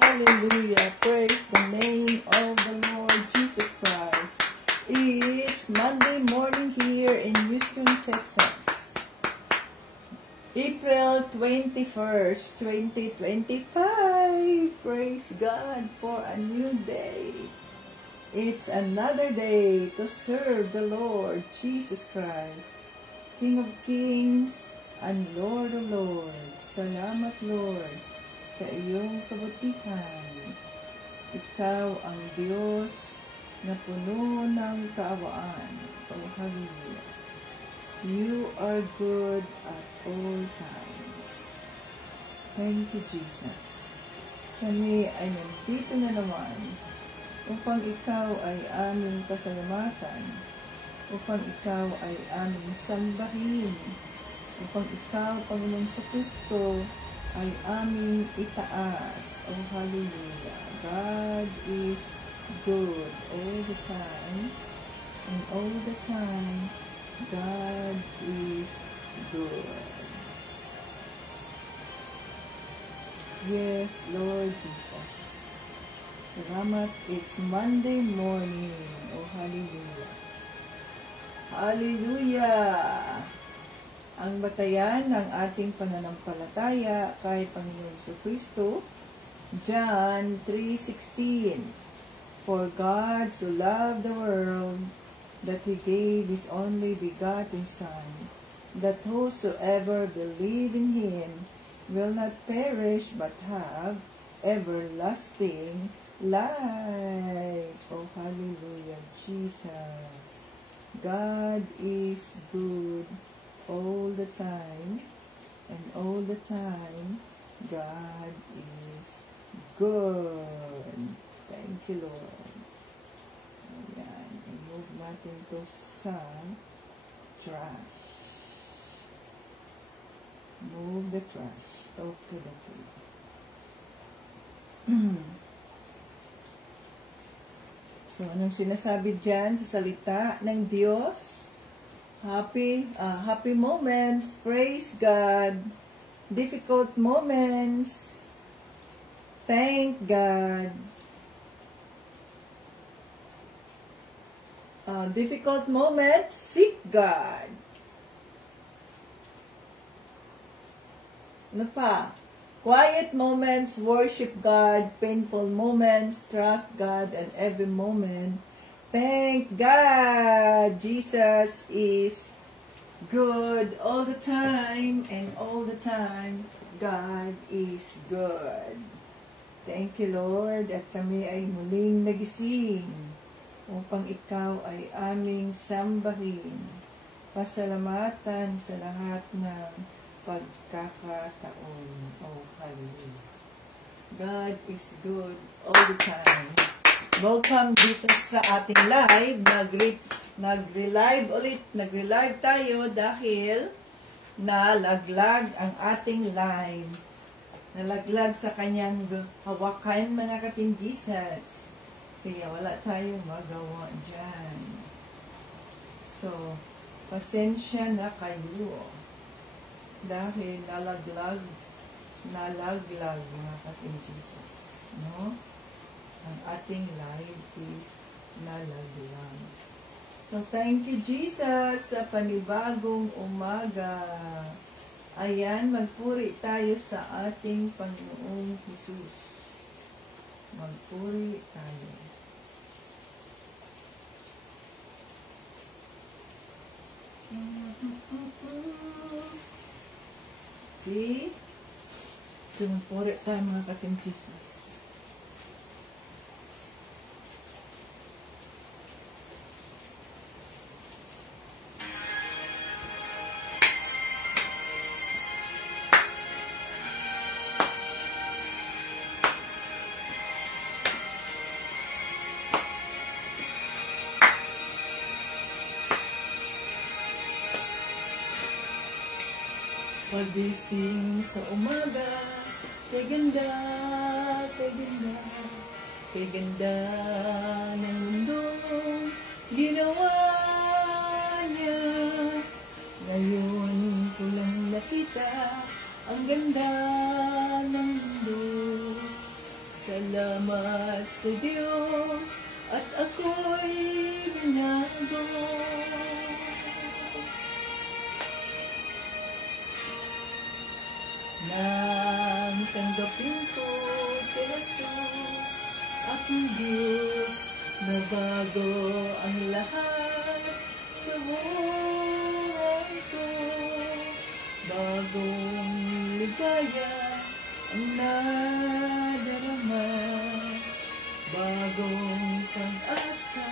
Hallelujah. Praise the name of the Lord Jesus Christ. It's Monday morning here in Houston, Texas. April 21st, 2025. Praise God for a new day. It's another day to serve the Lord Jesus Christ, King of Kings and Lord of Lords. Salamat, Lord, sa iyong kabutihan. Ikaw ang Diyos na puno ng kaawaan. Oh, hallelujah. You are good at all times. Thank you, Jesus. Kami ay nandito na naman upang ikaw ay aming pasalamatan, upang ikaw ay aming sambahin, upang ikaw, Panginoon sa Kristo, ay aming itaas. Oh, hallelujah. God is good all the time, and all the time, God is good. Yes, Lord Jesus. Salamat. It's Monday morning. Oh, hallelujah. Hallelujah. Ang batayan ng ating pananampalataya kay Panginoon Jesucristo, John 3:16. For God so loved the world that He gave His only begotten Son, that whosoever believe in Him will not perish but have everlasting life. Oh, hallelujah, Jesus. God is good all the time, and all the time, God is good. Thank you, Lord. Ayan. I-move natin to sa trash. Move the trash. Okay. So, anong sinasabi dyan sa salita ng Diyos? Happy moments. Praise God. Difficult moments. Thank God. Difficult moments, seek God. Ano pa? Quiet moments, worship God. Painful moments, trust God. And every moment, thank God. Jesus is good all the time. And all the time, God is good. Thank you, Lord. At kami ay muling nagising upang ikaw ay aming sambahin. Pasalamatan sa lahat ng pagkakataon. Oh, hallelujah. God is good all the time. Welcome dito sa ating live. Nag-relive tayo dahil nalaglag ang ating live. Nalaglag sa kanyang hawakan, mga kating Jesus. Kaya wala tayong magawa dyan. So, pasensya na kayo. Dahil nalaglag, mga kating Jesus. No? Ang ating life is nalaglag. So, thank you, Jesus, sa panibagong umaga. Ayan, magpuri tayo sa ating Panginoong Jesus. Magpuri tayo. Okay. So, magpuri tayo, mga kating Jesus. Pagising sa umaga, kay ganda, kay ganda ng mundong ginawa niya. Ngayon ko lang nakita ang ganda ng mundo. Sa Salamat sa Diyos at ako'y binago. Nang tanggapin ko si Jesus, aking Diyos, nabago ang lahat sa buhay ko. Bagong ligaya ang nadarama, bagong pag-asa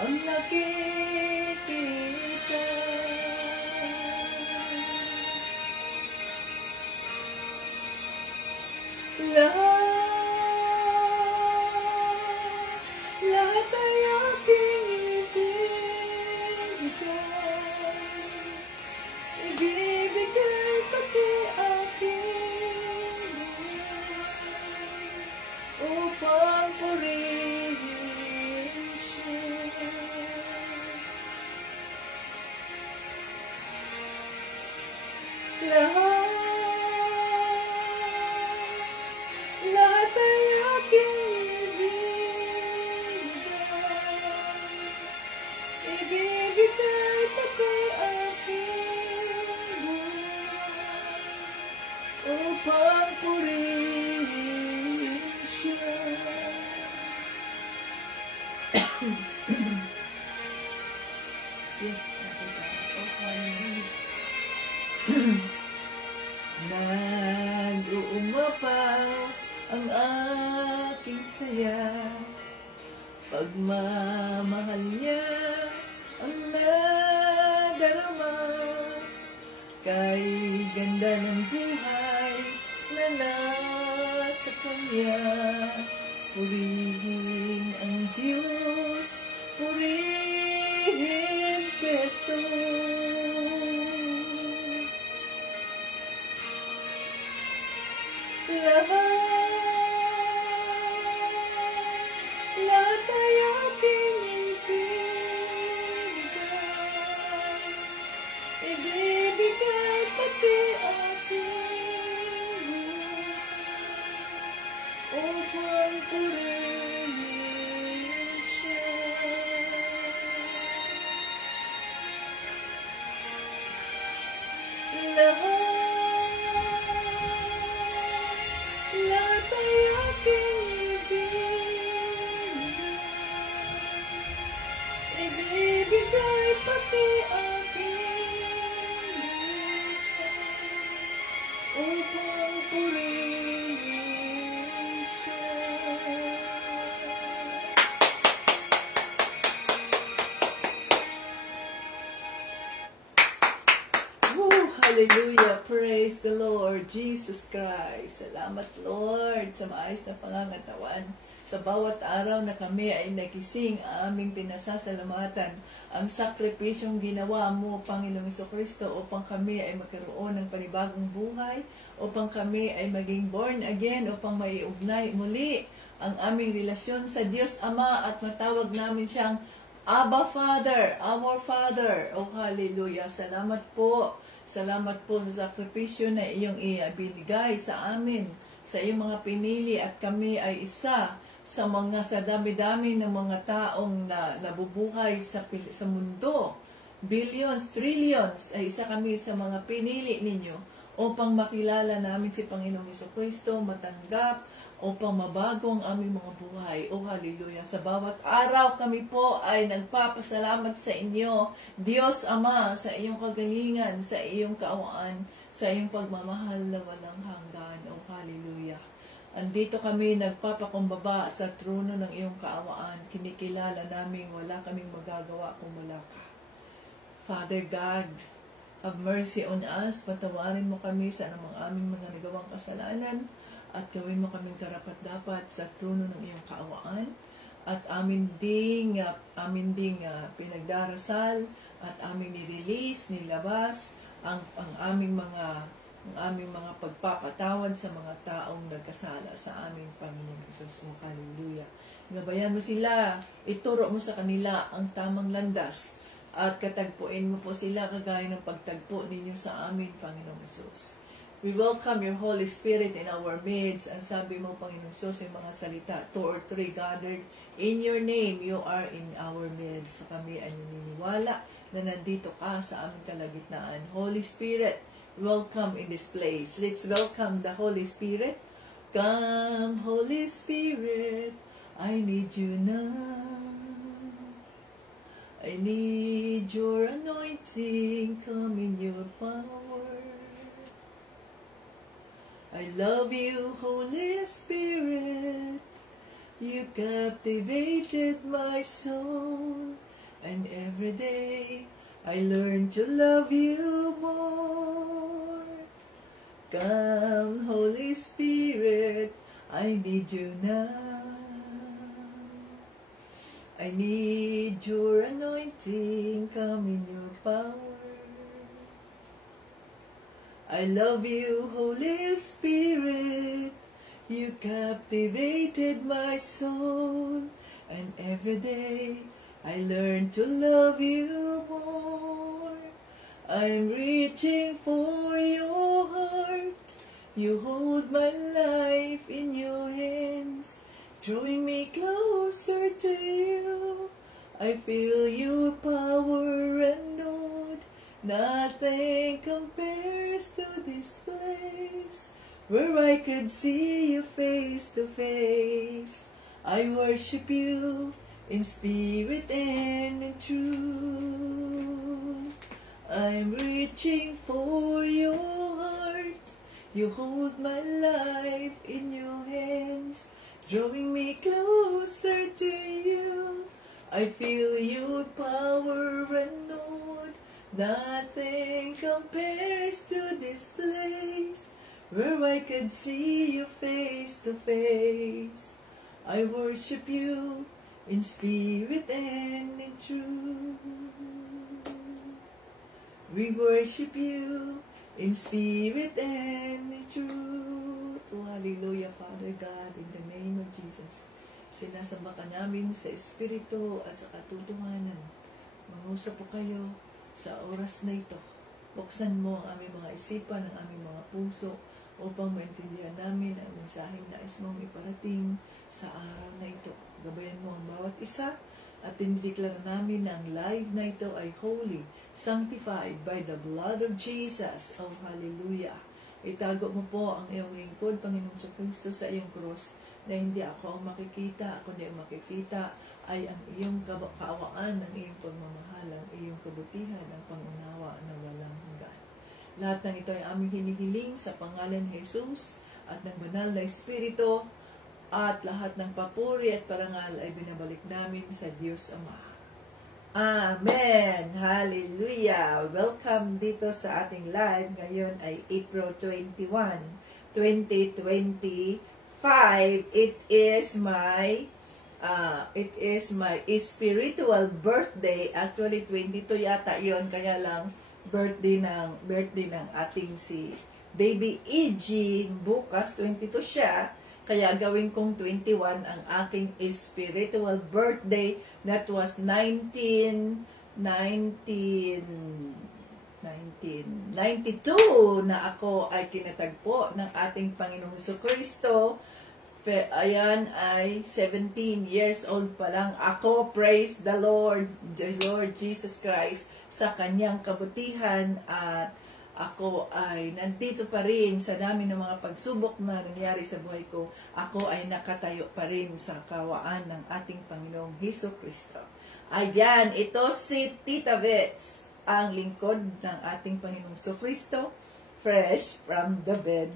ang nakikita. Lahat ay aking ibibigay pati aking buhay upang purihin siya. Lahat ay aking ibibigay pati aking buhay upang purihin siya. Yes, Father God. Oh, hallelujah. Nag-uumapaw ang aking saya, pagmamahal niya ang nadarama, kay ganda ng buhay na nasa kanya. Purihin ang Diyos, purihin si Jesus. Lahat ay aking ibibigay pati aking buhay upang purihin siya. Lahat ay aking ibibigay pati aking buhay upang purihin siya. Hallelujah! Praise the Lord Jesus Christ. Salamat Lord sa maayos na pangangatawan. Sa bawat araw na kami ay nagising, aming pinasasalamatan ang sakripisyong ginawa mo, Panginoong Jesucristo, upang kami ay magkaroon ng panibagong buhay, upang kami ay maging born again, upang maiugnay muli ang aming relasyon sa Diyos Ama at matawag namin siyang Abba Father, our Father. Oh, hallelujah! Salamat po. Salamat po sa sakripisyo na iyong ibinigay sa amin, sa iyong mga pinili, at kami ay isa sa dami-dami ng mga taong nabubuhay sa mundo. Billions, trillions, ay isa kami sa mga pinili ninyo upang makilala namin si Panginoong Jesucristo, matanggap, upang mabago ang aming mga buhay. Oh, hallelujah! Sa bawat araw kami po ay nagpapasalamat sa inyo, Diyos Ama, sa iyong kagalingan, sa iyong kaawaan, sa iyong pagmamahal na walang hanggan. Oh, hallelujah! Andito kami nagpapakumbaba sa trono ng iyong kaawaan. Kinikilala namin wala kaming magagawa kung wala ka. Father God, have mercy on us. Patawarin mo kami sa anumang aming mga nagawang kasalanan at gawin mo kaming karapat-dapat sa trono ng iyong kaawaan. At amin ding pinagdarasal at aming nirelease, nilabas ang aming mga pagpapatawad sa mga taong nagkasala sa aming Panginoon Jesus. Oh, hallelujah! Gabayan mo sila, ituro mo sa kanila ang tamang landas, at katagpuin mo po sila kagaya ng pagtagpo ninyo sa amin, Panginoon Jesus. We welcome your Holy Spirit in our midst. Ang sabi mo, Panginoon Diyos, sa mga salita, 2 or 3 gathered in your name, you are in our midst. So kami ay naniniwala na nandito ka sa aming kalagitnaan. Holy Spirit, welcome in this place. Let's welcome the Holy Spirit. Come, Holy Spirit, I need you now. I need your anointing, come in your power. I love you, Holy Spirit. You captivated my soul, and every day I learn to love you more. Come, Holy Spirit, I need you now. I need your anointing, come in your power. I love you, Holy Spirit. You captivated my soul, and every day I learn to love you more. I'm reaching for your heart. You hold my life in your hands, drawing me closer to you. I feel your power and Lord, nothing compares to this place, where I could see you face to face. I worship you in spirit and in truth. I'm reaching for your heart. You hold my life in your hands, drawing me closer to you. I feel your power and Lord, nothing compares to this place, where I could see you face to face. I worship you in spirit and in truth. We worship you in spirit and in truth. Oh, hallelujah, Father God, in the name of Jesus. Sinasamba ka namin sa Espiritu at sa katotohanan. Mangusap po kayo sa oras na ito. Buksan mo ang aming mga isipan, ang aming mga puso, upang maintindihan namin ang mensaheng nais mong iparating sa araw na ito. Gabayan mo ang bawat isa at tinideklara namin na ang live na ito ay holy, sanctified by the blood of Jesus. Oh, hallelujah! Itago mo po ang iyong lingkod, Panginoong Kristo, sa iyong krus, na hindi ako ang makikita, ako na yung makikita ay ang iyong kaawaan, ang iyong pagmamahal, ang iyong kabutihan, ang pangunawa na walang hanggan. Lahat ng ito ay aming hinihiling sa pangalan ni Jesus at ng banal na Espiritu, at lahat ng papuri at parangal ay binabalik namin sa Diyos Ama. Amen! Hallelujah! Welcome dito sa ating live. Ngayon ay April 21, 2025. It is my spiritual birthday. Actually 22 yata 'yon, kaya lang birthday ng ating si Baby Eugene. Bukas 22 siya, kaya gawin kong 21 ang aking spiritual birthday. That was 1992 na ako ay kinatagpo ng ating Panginoong Jesucristo. Ayan ay 17 years old pa lang ako. Praise the Lord Jesus Christ sa kanyang kabutihan, at ako ay nandito pa rin sa dami ng mga pagsubok na nangyari sa buhay ko. Ako ay nakatayo pa rin sa kawaan ng ating Panginoong Jesucristo. Ayan, ito si Tita Vets, ang lingkod ng ating Panginoong Jesucristo, fresh from the bed.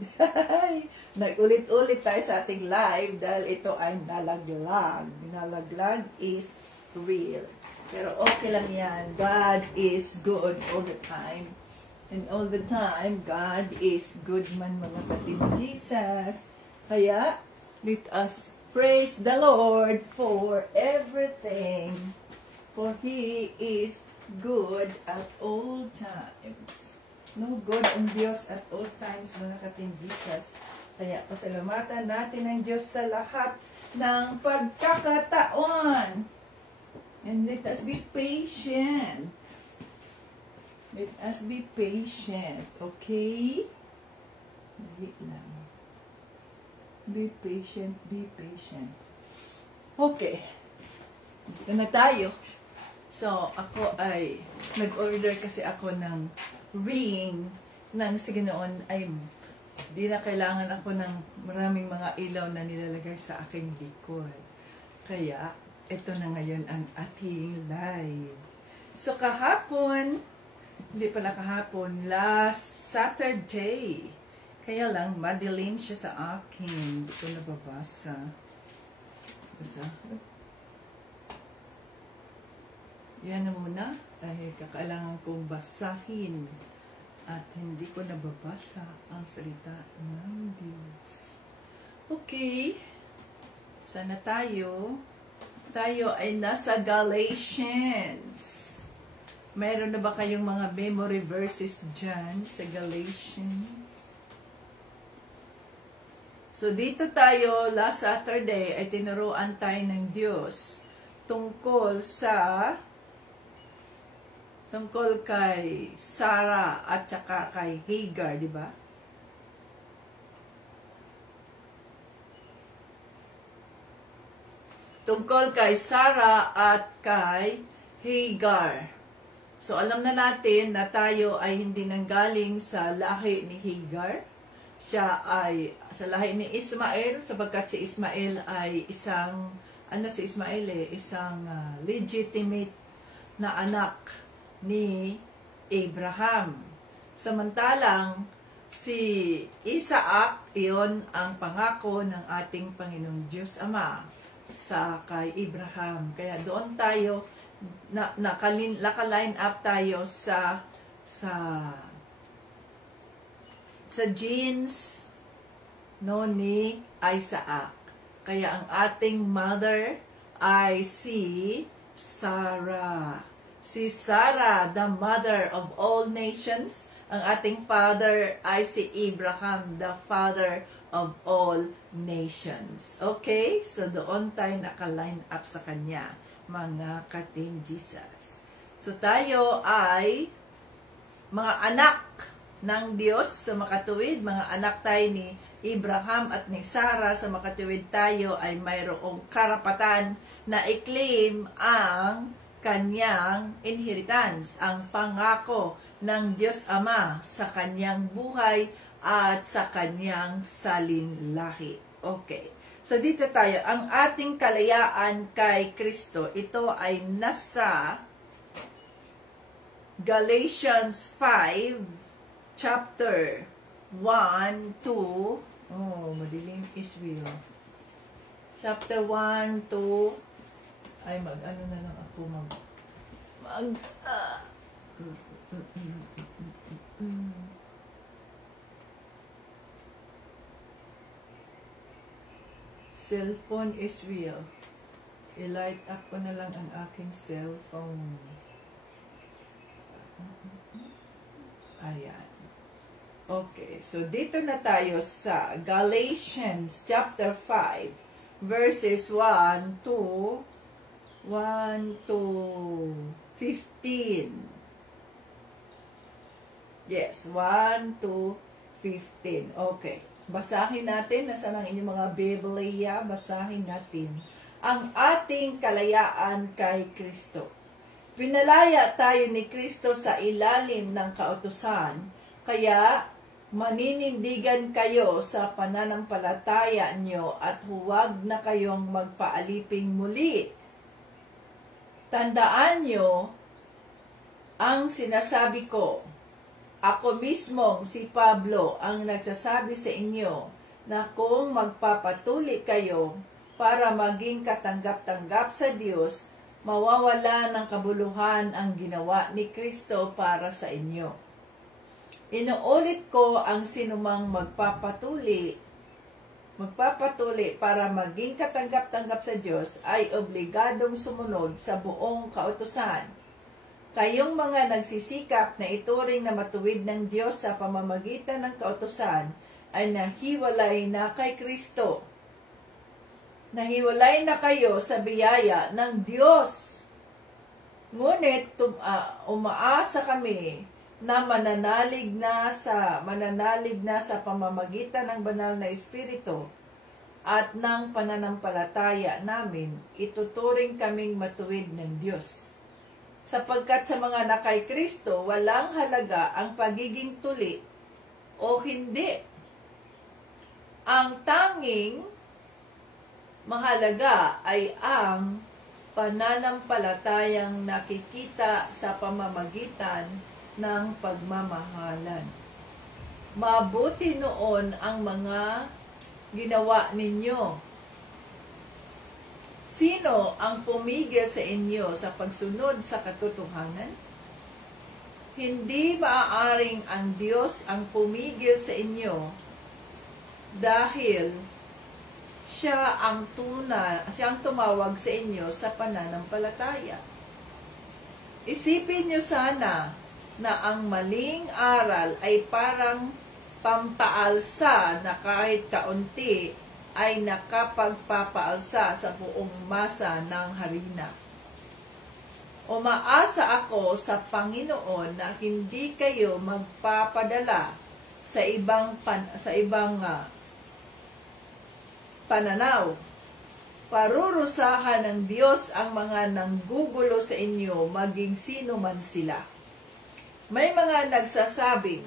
Nag-ulit-ulit tayo sa ating live dahil ito ay nalaglag. Nalaglag is real. Pero okay lang yan. God is good all the time. And all the time, God is good man, mga kapatid Jesus. Kaya, let us praise the Lord for everything. For He is good at all times. No, good ang Diyos at all times, mga kapatid Jesus. Kaya, pasalamatan natin ang Diyos sa lahat ng pagkakataon. And let us be patient. Let us be patient, okay? Dali lang. Be patient, be patient. Okay. Dito na tayo. So, ako ay, nag-order kasi ako ng ring ng Siginoon ay di na kailangan ako ng maraming mga ilaw na nilalagay sa aking likod. Kaya, ito na ngayon ang ating live. So, kahapon, hindi pala kahapon, last Saturday. Kaya lang, madilim siya sa akin. Hindi ko nababasa. Basa. Yan na muna. Ay, kakailangan kong basahin. At hindi ko nababasa ang salita ng Diyos. Okay. Sana tayo. Tayo ay nasa Galatians. Meron na ba kayong mga memory verses dyan sa Galatians? So, dito tayo, last Saturday, ay tinuruan tayo ng Diyos tungkol kay Sarah at saka kay Hagar, di ba? Tungkol kay Sarah at kay Hagar. So, alam na natin na tayo ay hindi nanggaling sa lahi ni Hagar. Siya ay sa lahi ni Ismael, sapagkat si Ismael ay isang legitimate na anak ni Abraham. Samantalang si Isaac, iyon ang pangako ng ating Panginoong Diyos Ama sa kay Abraham. Kaya doon tayo naka-line up tayo sa genes ni Isaac. Kaya ang ating mother ay si Sarah. Si Sarah, the mother of all nations. Ang ating father ay si Abraham, the father of all nations. Okay? So doon tayo naka-line up sa kanya, mga ka-Team Jesus. So tayo ay mga anak ng Diyos sa makatuwid, mga anak tayo ni Abraham at ni Sarah sa makatuwid, tayo ay mayroong karapatan na i-claim ang kanyang inheritance, ang pangako ng Diyos Ama sa kanyang buhay at sa kanyang salinlahi. Okay. So dito tayo, ang ating kalayaan kay Kristo, ito ay nasa Galatians 5 chapter 1 to madilim Israel. Chapter 1 to mag-ano na lang ako cellphone Israel. I-light up ko na lang ang aking cellphone. Ayan. Okay, so dito na tayo sa Galatians chapter 5 verses 1 to 15. Yes, 1 to 15. Okay. Basahin natin. Nasaan ang inyong mga Biblia? Basahin natin. Ang ating kalayaan kay Kristo. Pinalaya tayo ni Kristo sa ilalim ng kautusan, kaya maninindigan kayo sa pananampalataya nyo at huwag na kayong magpaaliping muli. Tandaan nyo ang sinasabi ko. Ako mismong si Pablo ang nagsasabi sa inyo na kung magpapatuli kayo para maging katanggap-tanggap sa Diyos, mawawala ng kabuluhan ang ginawa ni Kristo para sa inyo. Inuulit ko, ang sinumang magpapatuli para maging katanggap-tanggap sa Diyos ay obligadong sumunod sa buong kautusan. Kayong mga nagsisikap na ituring na matuwid ng Diyos sa pamamagitan ng kautusan ay nahiwalay na kay Kristo. Nahiwalay na kayo sa biyaya ng Diyos. Ngunit umaasa kami na mananalig na sa pamamagitan ng banal na Espiritu at ng pananampalataya namin, ituturing kaming matuwid ng Diyos. Sapagkat sa mga na kay Kristo, walang halaga ang pagiging tuli o hindi. Ang tanging mahalaga ay ang pananampalatayang nakikita sa pamamagitan ng pagmamahalan. Mabuti noon ang mga ginawa ninyo. Sino ang pumigil sa inyo sa pagsunod sa katotohanan? Hindi maaaring ang Diyos ang pumigil sa inyo dahil siyang tumawag sa inyo sa pananampalataya. Isipin niyo sana na ang maling aral ay parang pampaalsa na kahit kaunti ay nakapagpapaalsa sa buong masa ng harina. Umaasa ako sa Panginoon na hindi kayo magpapadala sa ibang pananaw. Parurusahan ng Diyos ang mga nanggugulo sa inyo, maging sino man sila. May mga nagsasabing,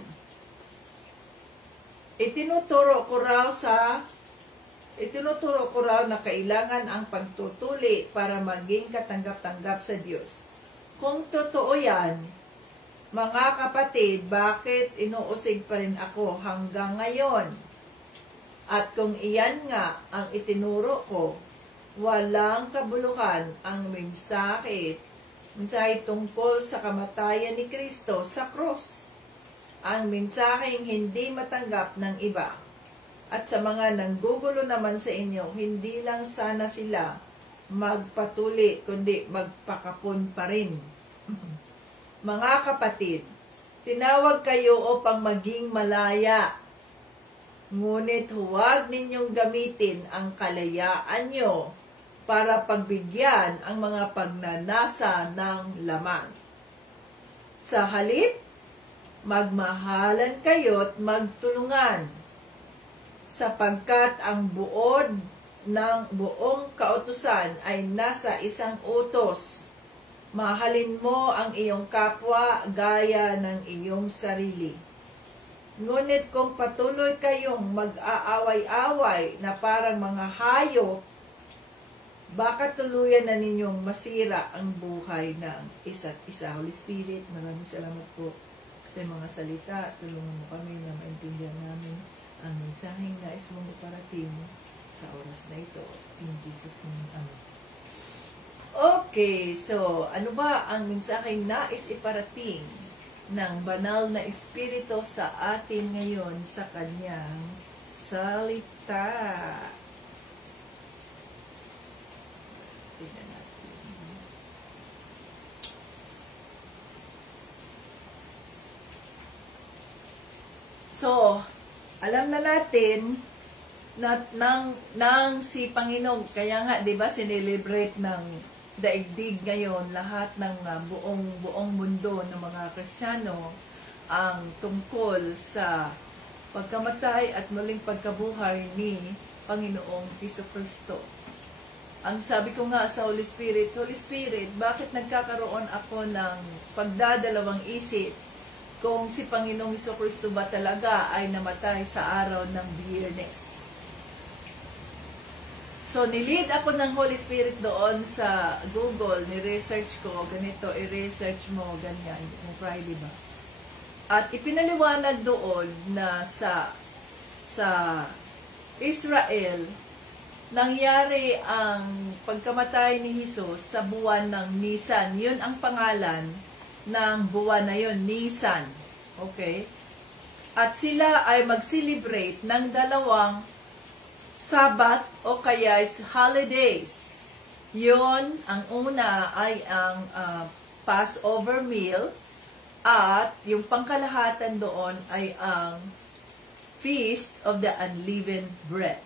itinuturo ko raw na kailangan ang pagtutuli para maging katanggap-tanggap sa Diyos. Kung totoo yan, mga kapatid, bakit inuusig pa rin ako hanggang ngayon? At kung iyan nga ang itinuro ko, walang kabuluhan ang mensahe tungkol sa kamatayan ni Kristo sa krus. Ang mensaheng hindi matanggap ng iba. At sa mga nanggugulo naman sa inyo, hindi lang sana sila magpatuli, kundi magpakapon pa rin. Mga kapatid, tinawag kayo upang maging malaya. Ngunit huwag ninyong gamitin ang kalayaan nyo para pagbigyan ang mga pagnanasa ng laman. Sa halip, magmahalan kayo't magtulungan, sapagkat ang buod ng buong kautusan ay nasa isang utos. Mahalin mo ang iyong kapwa gaya ng iyong sarili. Ngunit kung patuloy kayong mag-aaway-away na parang mga hayop, baka tuluyan na ninyong masira ang buhay ng isa't isa. Holy Spirit, maraming salamat po sa mga salita. Tulungan mo kami na maintindihan namin ang mensaheng nais mong iparating sa oras na ito. In Jesus' name, amen. Okay, so ano ba ang mensaheng nais iparating ng banal na Espiritu sa atin ngayon sa kanyang salita? Tignan natin. So, alam na natin na nang si Panginoon, kaya nga 'di ba sinelebrate ng daigdig ngayon lahat ng buong mundo ng mga Kristiyano ang tungkol sa pagkamatay at muling pagkabuhay ni Panginoong Jesucristo. Ang sabi ko nga sa Holy Spirit, bakit nagkakaroon ako ng pagdadalawang isip kung si Panginoong Jesucristo ba talaga ay namatay sa araw ng Biyernes? So, nilid ako ng Holy Spirit doon sa Google, ni-research ko, ganito, i-research mo, ganyan, kung Friday ba. At ipinaliwanag doon na sa Israel, nangyari ang pagkamatay ni Jesus sa buwan ng Nisan. Yun ang pangalan ng buwan na yun, Nisan. Okay? At sila ay mag-celebrate ng dalawang Sabbath o kaya holidays. Yun, ang una ay ang Passover meal at yung pangkalahatan doon ay ang Feast of the Unleavened Bread.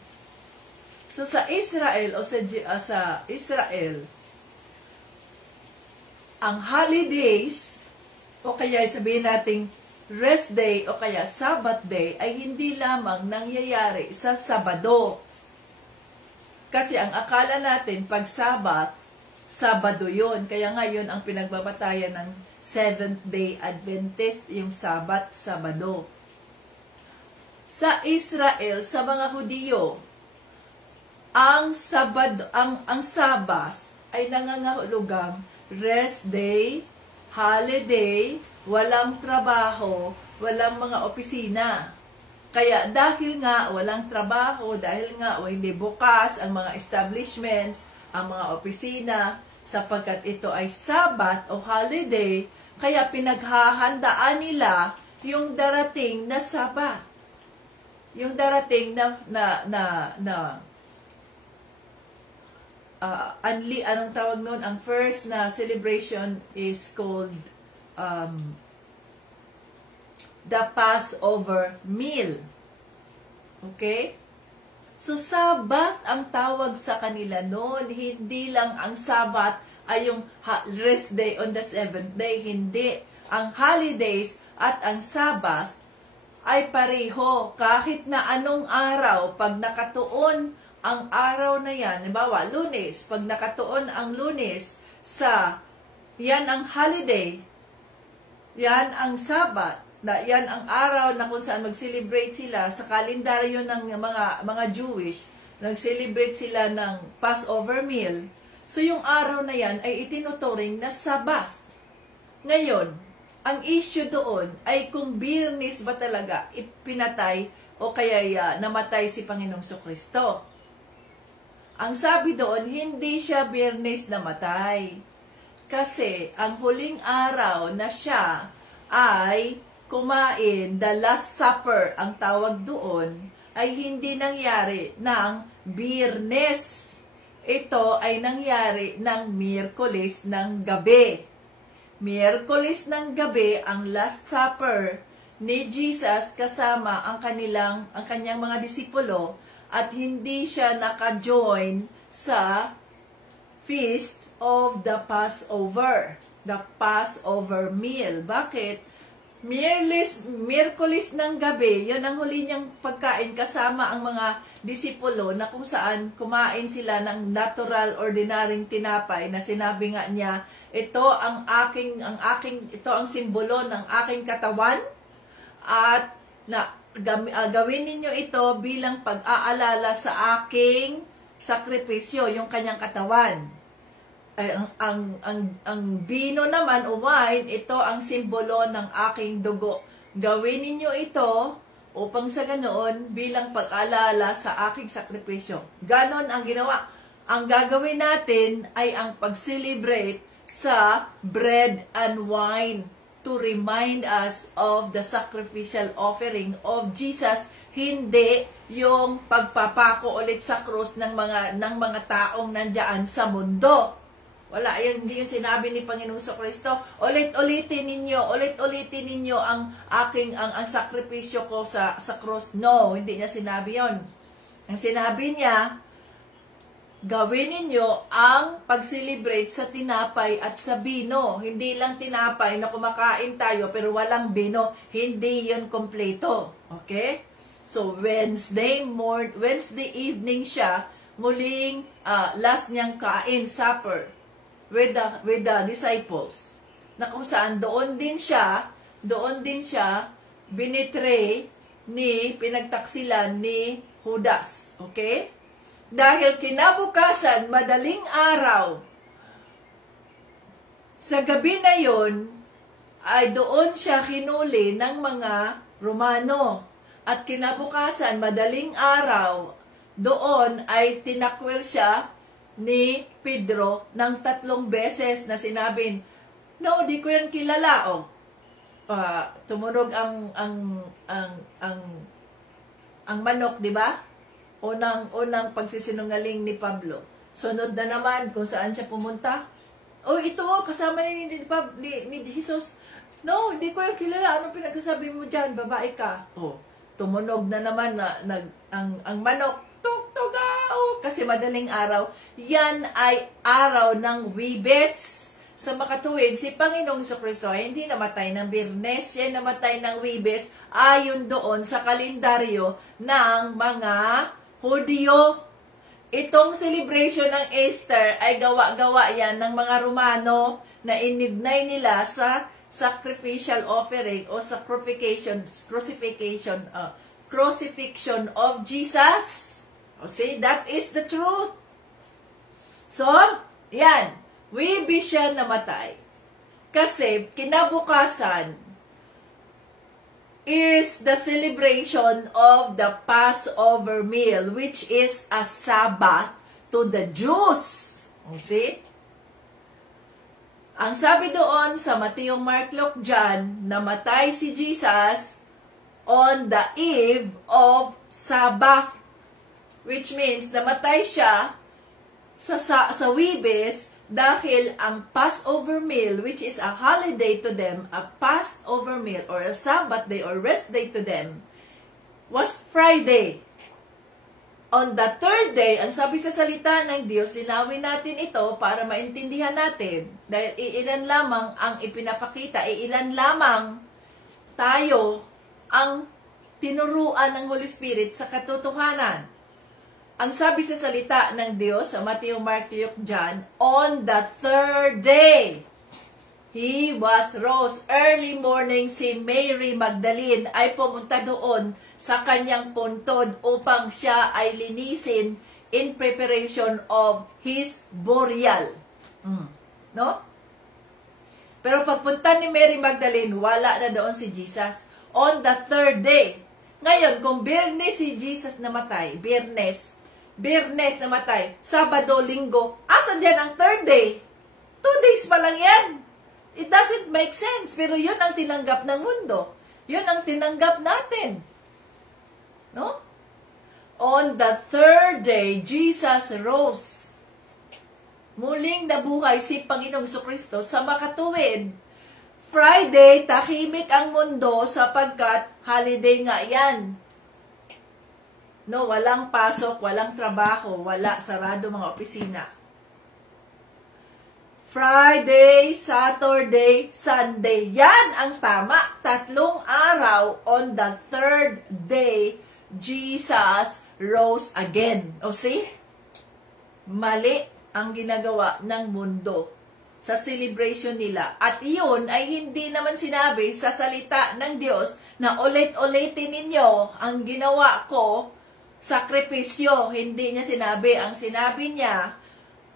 So sa Israel o sa Israel, ang holidays o kaya sabihin nating rest day o kaya Sabbath day ay hindi lamang nangyayari sa Sabado. Kasi ang akala natin pag Sabbath, Sabado yun. Kaya ngayon ang pinagbabatayan ng Seventh-day Adventist, yung Sabbath, Sabado. Sa Israel, sa mga Hudiyo, ang Sabbath ay nangangahulugang rest day, holiday, walang trabaho, walang mga opisina. Kaya dahil nga walang trabaho, dahil nga hindi bukas ang mga establishments, ang mga opisina, sapagkat ito ay Sabbath o holiday, kaya pinaghahandaan nila yung darating na Sabbath. Yung darating anong tawag nun? Ang first na celebration is called the Passover meal. Okay? So, Sabbath ang tawag sa kanila noon. Hindi lang ang Sabbath ay yung rest day on the seventh day. Hindi. Ang holidays at ang Sabbath ay pareho. Kahit na anong araw, pag nakatuon ang araw na yan, halimbawa, Lunes, pag nakatuon ang Lunes yan ang holiday, yan ang Sabbath, yan ang araw na kung saan mag-celebrate sila sa kalendaryo ng mga Jewish, nag-celebrate sila ng Passover meal. So, yung araw na yan ay itinuturing na Sabbath. Ngayon, ang issue doon ay kung Biyernes ba talaga ipinatay o kaya namatay si Panginoong Kristo. Ang sabi doon, hindi siya Biyernes namatay. Kasi ang huling araw na siya ay kumain, the Last Supper, ang tawag doon, ay hindi nangyari ng Biyernes. Ito ay nangyari ng Miyerkules ng gabi. Miyerkules ng gabi ang Last Supper ni Jesus kasama ang kanyang mga disipulo at hindi siya naka-join sa Feast of the Passover, the Passover meal. Bakit? Miyerkules ng gabi, yun ang huli niyang pagkain kasama ang mga disipulo na kung saan kumain sila ng natural, ordinaryong tinapay na sinabi nga niya, ito ang simbolo ng aking katawan at gawin ninyo ito bilang pag-aalala sa aking sakripisyo, yung kanyang katawan. Ang bino naman o wine, ito ang simbolo ng aking dugo. Gawin ninyo ito upang sa ganoon bilang pag-alala sa aking sakripisyo. Ganon ang ginawa. Ang gagawin natin ay ang pag-celebrate sa bread and wine to remind us of the sacrificial offering of Jesus, hindi yung pagpapako ulit sa krus ng mga taong nandiyan sa mundo. Wala, hindi yung sinabi ni Panginoong Kristo. Ulit-ulitin ninyo ang sakripisyo ko sa krus. No, hindi niya sinabi yon. Ang sinabi niya, gawin ninyo ang pag-celebrate sa tinapay at sa bino. Hindi lang tinapay na kumakain tayo pero walang bino. Hindi yun kompleto. Okay? So, Wednesday evening siya, muling last niyang kain, supper, with the disciples. Na kung saan doon din siya binitray pinagtaksilan ni Judas. Okay? Dahil kinabukasan, madaling araw, sa gabi na yon, ay doon siya hinuli ng mga Romano. At kinabukasan, madaling araw, doon ay tinakwil siya ni Pedro ng 3 beses na sinabing, no, di ko yan kilala. Tumunog ang manok, di ba? Unang pagsisinungaling ni Pablo. Sunod na naman kung saan siya pumunta. Ito, kasama ni Jesus. No, hindi ko yan kilala. Anong pinagsasabi mo dyan? Babae ka. Tumunog na naman ang manok. Tugtugaw! Kasi madaling araw. Yan ay araw ng Wibes. sa makatuwid, si Panginoong Jesucristo ay hindi namatay ng Biyernes, siya namatay ng Huwebes, ayon doon sa kalendaryo ng mga Hudyo. Itong celebration ng Easter ay gawa-gawa yan ng mga Romano na inignay nila sa sacrificial offering o crucifixion of Jesus. O see, that is the truth. So, yan. Huwebes siya namatay. Kasi kinabukasan is the celebration of the Passover meal, which is a Sabbath to the Jews. O see? Ang sabi doon sa Mateo, Mark, Luke, John, namatay si Jesus on the eve of Sabbath. Which means, namatay siya sa Huwebes dahil ang Passover meal, which is a holiday to them, a Passover meal or a Sabbath day or rest day to them, was Friday. On the third day, ang sabi sa salita ng Diyos, linawin natin ito para maintindihan natin. Dahil iilan lamang ang ipinapakita, iilan lamang tayo ang tinuruan ng Holy Spirit sa katotohanan. Ang sabi sa salita ng Diyos sa Mateo, Mark, Luke, John, on the third day, He was rose. Early morning, si Mary Magdalene ay pumunta doon sa kanyang puntod upang siya ay linisin in preparation of His burial. No? Pero pagpunta ni Mary Magdalene, wala na doon si Jesus. On the third day. Ngayon, kung Biyernes si Jesus namatay, Biyernes namatay, Sabado, Linggo, asan dyan ang third day? 2 days pa lang yan. It doesn't make sense. Pero yun ang tinanggap ng mundo. Yun ang tinanggap natin. No? On the third day, Jesus rose. Muling nabuhay si Panginoong Jesucristo sa makatuwid. Friday, tahimik ang mundo sapagkat holiday nga yan. No, walang pasok, walang trabaho, wala, sarado mga opisina. Friday, Saturday, Sunday. Yan ang tama. 3 araw. On the third day, Jesus rose again. O see? Mali ang ginagawa ng mundo sa celebration nila. At iyon ay hindi naman sinabi sa salita ng Diyos na ulit-ulitin ninyo ang ginawa ko, sakripisyo. Hindi niya sinabi. Ang sinabi niya,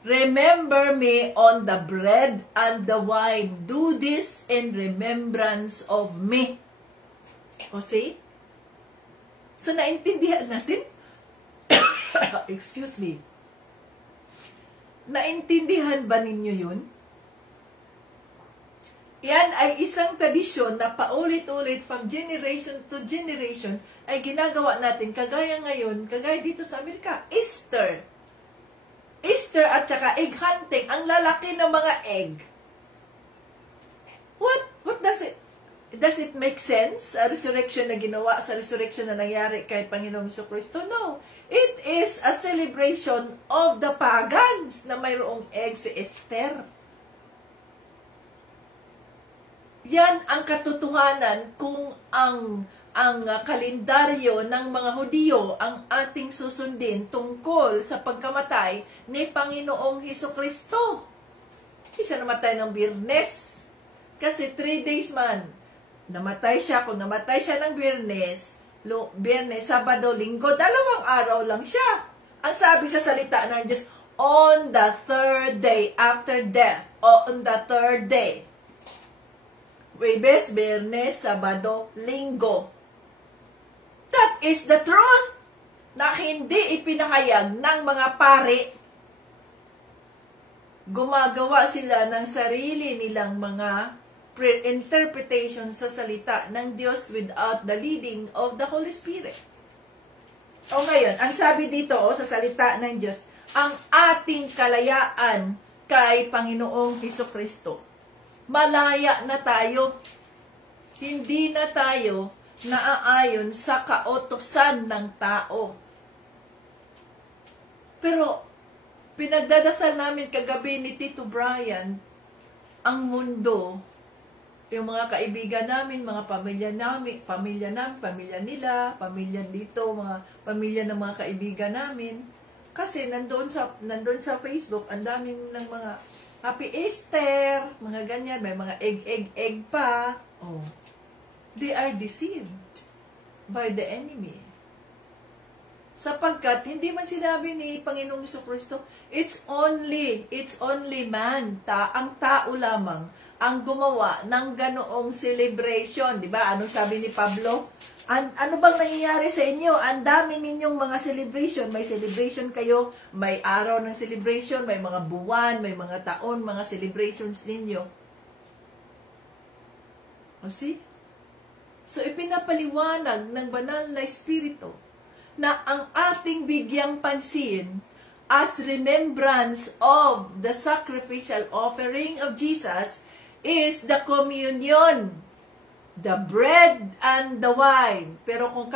remember me on the bread and the wine. Do this in remembrance of me. O see? So, naintindihan natin? Excuse me. Naintindihan ba ninyo yun? Yan ay isang tradisyon na paulit-ulit from generation to generation ay ginagawa natin kagaya ngayon, kagaya dito sa Amerika, Easter. Easter at saka egg hunting, ang lalaki ng mga egg. What does it make sense? A resurrection na ginawa sa resurrection na nangyari kay Panginoong Jesucristo? No. It is a celebration of the pagans na mayroong egg si Esther. Yan ang katotohanan kung ang kalendaryo ng mga Hudyo ang ating susundin tungkol sa pagkamatay ni Panginoong Jesucristo. Hindi siya namatay ng Biyernes. Kasi 3 days man. Namatay siya. Kung namatay siya ng Biyernes, Sabado, Linggo, 2 araw lang siya. Ang sabi sa salita ng Diyos, on the third day after death, o on the third day. Huwebes, Biyernes, Sabado, Linggo. That is the truth na hindi ipinahayag ng mga pari. Gumagawa sila ng sarili nilang mga interpretation sa salita ng Diyos without the leading of the Holy Spirit. O ngayon, ang sabi dito sa salita ng Diyos, ang ating kalayaan kay Panginoong Jesucristo. Malaya na tayo. Hindi na tayo naaayon sa kautusan ng tao. Pero, pinagdadasal namin kagabi ni Tito Brian, ang mundo, yung mga kaibigan namin, mga pamilya nila, pamilya dito, mga pamilya ng mga kaibigan namin. Kasi nandoon sa Facebook, ang daming ng mga Happy Easter, mga ganyan, may mga egg pa. Oh. They are deceived by the enemy. Sapagkat hindi man sinabi ni Panginoong Jesucristo, it's only man, ang tao lamang ang gumawa ng ganoong celebration, di ba? Anong sabi ni Pablo? Ano bang nangyayari sa inyo? Ang dami ninyong mga celebration. May celebration kayo, may araw ng celebration, may mga buwan, may mga taon, mga celebrations ninyo. O see? So, ipinapaliwanag ng banal na Espiritu na ang ating bigyang pansin as remembrance of the sacrificial offering of Jesus is the communion, the bread and the wine. Pero kung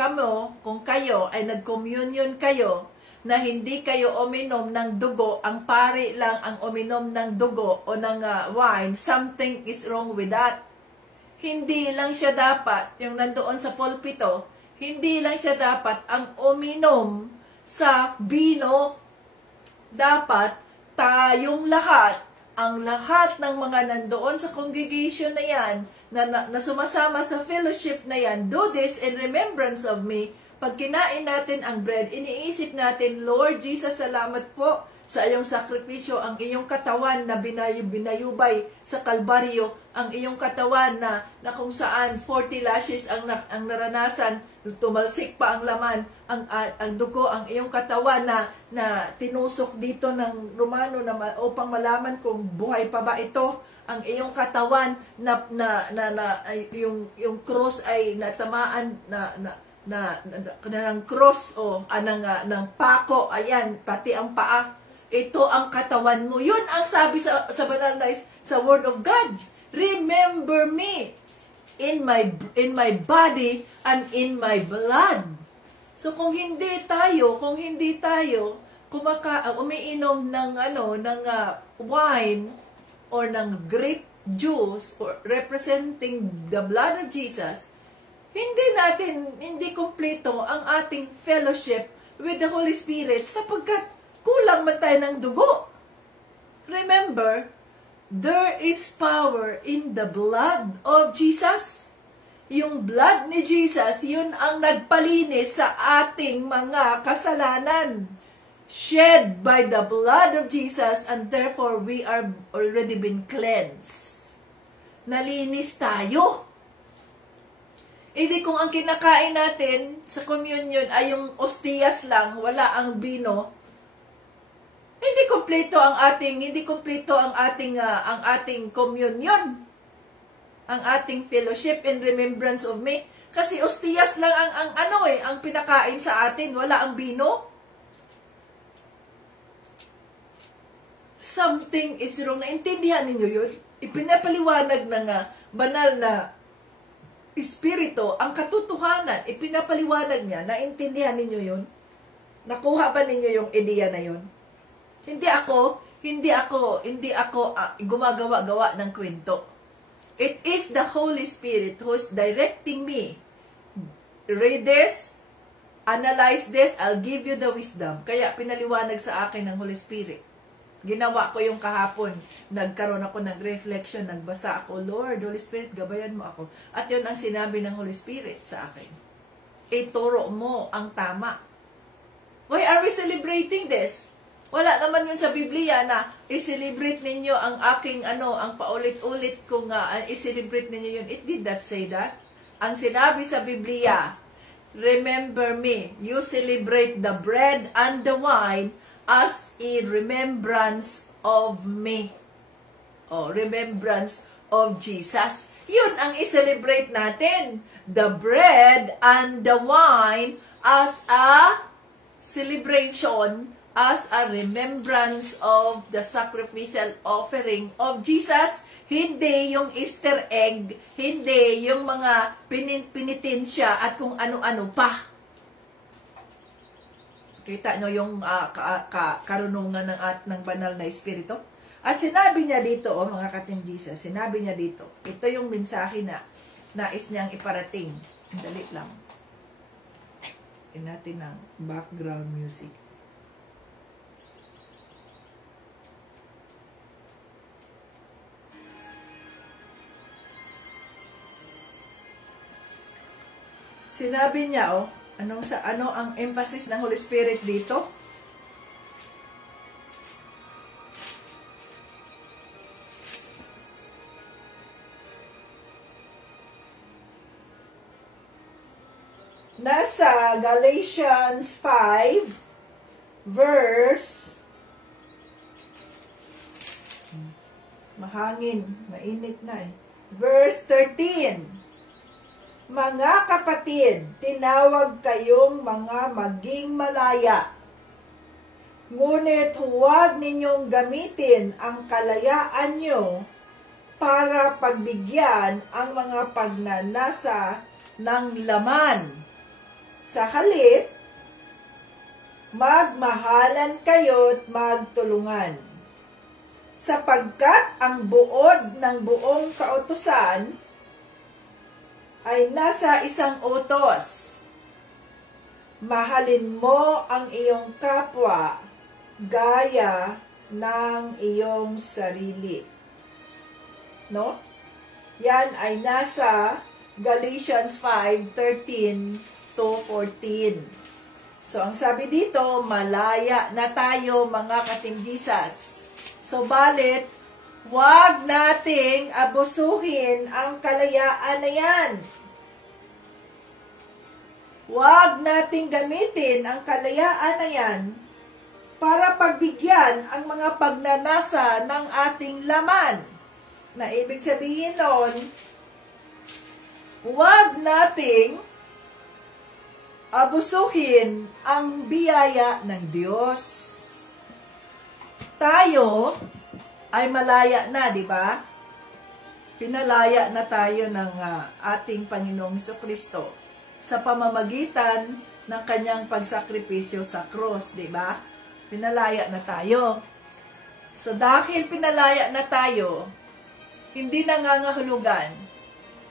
kayo ay nag-communion kayo, na hindi kayo uminom ng dugo, ang pari lang ang uminom ng dugo o ng wine, something is wrong with that. Hindi lang siya dapat, yung nandoon sa pulpito, hindi lang siya dapat ang uminom sa bino. Dapat tayong lahat, ang lahat ng mga nandoon sa congregation na yan, na sumasama sa fellowship na yan, do this in remembrance of me. Pag kinain natin ang bread, iniisip natin, Lord Jesus, salamat po sa iyong sakripisyo, ang iyong katawan na binayubay sa Kalbaryo, ang iyong katawan na kung saan 40 lashes ang naranasan, tumalsik pa ang laman, ang dugo, ang iyong katawan na tinusok dito ng Romano upang malaman kung buhay pa ba ito, ang iyong katawan yung cross ay natamaan ng cross o ng pako, ayan, pati ang paa. Ito ang katawan mo. Yun ang sabi sa banal na sa Word of God. Remember me in my body and in my blood. So kung hindi tayo umiinom ng wine or ng grape juice or representing the blood of Jesus, hindi kumpleto ang ating fellowship with the Holy Spirit sapagkat kulang man tayo ng dugo. Remember, there is power in the blood of Jesus. Yung blood ni Jesus, yun ang nagpalinis sa ating mga kasalanan. Shed by the blood of Jesus, and therefore we are already been cleansed. Nalinis tayo. Hindi kung ang kinakain natin sa communion ay yung ostias lang, wala ang bino, hindi kumpleto ang ating communion, ang ating fellowship in remembrance of me. Kasi ostias lang ang pinakain sa atin, wala ang bino. Something is wrong. Naintindihan ninyo yun? Ipinapaliwanag ng banal na Espiritu ang katotohanan. Ipinapaliwanag niya. Naintindihan ninyo yun? Nakuha ba ninyo yung ideya na yun? Hindi ako gumagawa-gawa ng kwento. It is the Holy Spirit who is directing me. Read this, analyze this, I'll give you the wisdom. Kaya pinaliwanag sa akin ng Holy Spirit. Ginawa ko yung kahapon. Nagkaroon ako ng reflection, nagbasa ako, Lord, Holy Spirit, gabayan mo ako. At yun ang sinabi ng Holy Spirit sa akin. Ituro mo ang tama. Why are we celebrating this? Wala naman yun sa Biblia na i-celebrate ninyo ang aking ang paulit-ulit ko nga, i-celebrate ninyo yun. It did not say that. Ang sinabi sa Biblia, remember me, you celebrate the bread and the wine as a remembrance of me. O, remembrance of Jesus. Yun ang i-celebrate natin. The bread and the wine as a celebration, as a remembrance of the sacrificial offering of Jesus. Hindi yung Easter egg, hindi yung mga pinitin siya at kung ano-ano pa. Kita nyo yung karunungan ng banal na Espiritu? At sinabi niya dito, mga ka-Team Jesus, sinabi niya dito, ito yung mensahe na nais niyang iparating. Dali lang. Natin ng background music. Sinabi niya, ano ang emphasis ng Holy Spirit dito? Nasa Galatians 5, verse, mahangin, mainit na eh. Verse 13. Mga kapatid, tinawag kayong mga maging malaya. Ngunit huwag ninyong gamitin ang kalayaan nyo para pagbigyan ang mga pagnanasa ng laman. Sa halip, magmahalan kayo't magtulungan. Sapagkat ang buod ng buong kautusan ay nasa isang utos. Mahalin mo ang iyong kapwa gaya ng iyong sarili. No? Yan ay nasa Galatians 5:13 to 14. So, ang sabi dito, malaya na tayo mga ka-Team Jesus. So, balit, huwag nating abusuhin ang kalayaan na yan. Huwag nating gamitin ang kalayaan na yan para pagbigyan ang mga pagnanasa ng ating laman. Na ibig sabihin nun, huwag nating abusuhin ang biyaya ng Diyos. Tayo ay malaya na, di ba? Pinalaya na tayo ng ating Panginoong Jesucristo sa pamamagitan ng kanyang pagsakripisyo sa cross, di ba? Pinalaya na tayo. So dahil pinalaya na tayo, hindi nangangahulugan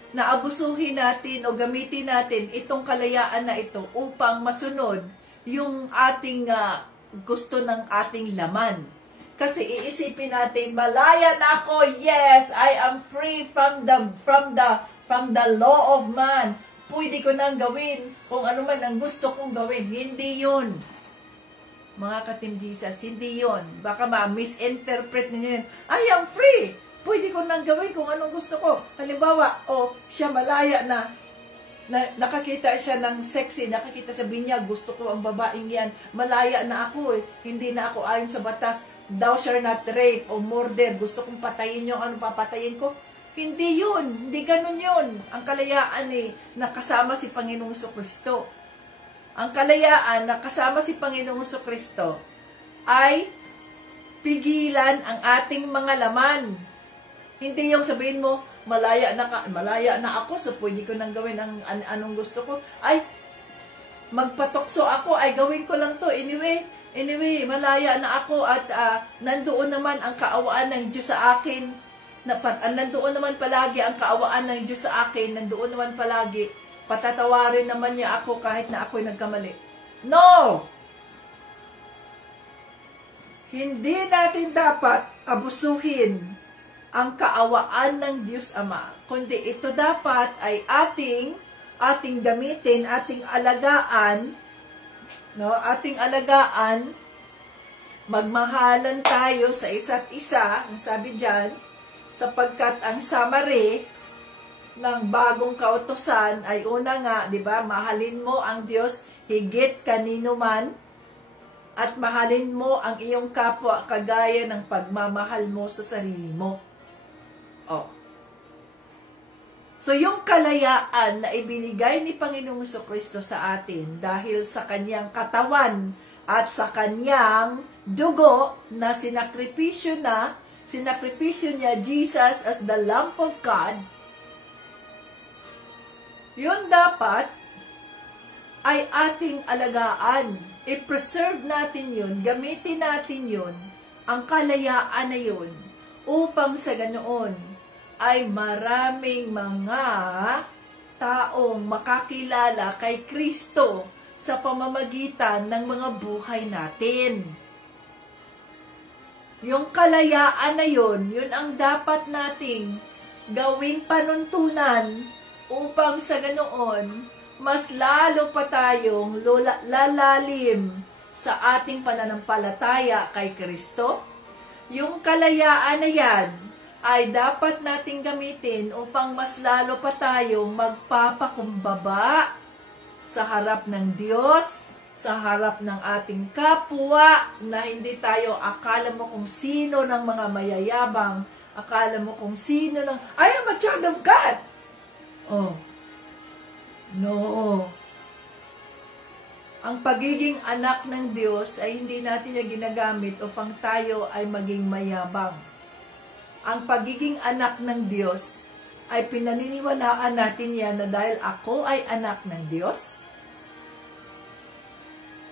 na abusuhin natin o gamitin natin itong kalayaan na ito upang masunod yung ating gusto ng ating laman. Kasi iisipin natin, malaya na ako, yes, I am free from the law of man. Pwede ko nang gawin kung ano man ang gusto kong gawin. Hindi yun. Mga ka-Team Jesus, hindi yun. Baka ma-misinterpret ninyo yun. I am free. Pwede ko nang gawin kung anong gusto ko. Halimbawa, siya malaya na nakakita siya ng sexy, nakakita sa binyag, gusto ko ang babaeng yan. Malaya na ako eh. Hindi na ako ayon sa batas, thou shalt not rape o murder. Gusto kong patayin yung ano papatayin ko. Hindi yun. Hindi ganun yun. Ang kalayaan nakasama si Panginoong Jesucristo. Ang kalayaan nakasama si Panginoong Jesucristo ay pigilan ang ating mga laman. Hindi yung sabihin mo, malaya na ako, so pwede ko nang gawin ang anong gusto ko. Ay, magpatokso ako, ay gawin ko lang to. Anyway, malaya na ako at nandoon naman ang kaawaan ng Diyos sa akin. Nandoon naman palagi ang kaawaan ng Diyos sa akin. Nandoon naman palagi. Patatawarin naman niya ako kahit na ako'y nagkamali. No! Hindi natin dapat abusuhin ang kaawaan ng Diyos Ama, kundi ito dapat ay ating gamitin, ating alagaan, magmahalan tayo sa isa't isa, ang sabi diyan, sapagkat ang summary ng bagong kautusan ay una nga, di ba, mahalin mo ang Diyos higit kanino man, at mahalin mo ang iyong kapwa kagaya ng pagmamahal mo sa sarili mo. So, yung kalayaan na ibinigay ni Panginoong Jesucristo sa atin dahil sa kanyang katawan at sa kanyang dugo na sinakripisyo niya Jesus as the Lamb of God, yun dapat ay ating alagaan. I-preserve natin yun, gamitin natin yun, ang kalayaan na yun upang sa ganoon ay maraming mga taong makakilala kay Kristo sa pamamagitan ng mga buhay natin. Yung kalayaan na yun ang dapat nating gawing panuntunan upang sa ganoon, mas lalo pa tayong lalalim sa ating pananampalataya kay Kristo. Yung kalayaan na yan ay dapat nating gamitin upang mas lalo pa tayong magpapakumbaba sa harap ng Diyos, sa harap ng ating kapwa, na hindi tayo akala mo kung sino ng mga mayayabang, akala mo kung sino ng, I am a child of God. Oh, no. Ang pagiging anak ng Diyos ay hindi natin niya ginagamit upang tayo ay maging mayabang. Ang pagiging anak ng Diyos ay pinaniniwalaan natin yan na dahil ako ay anak ng Diyos,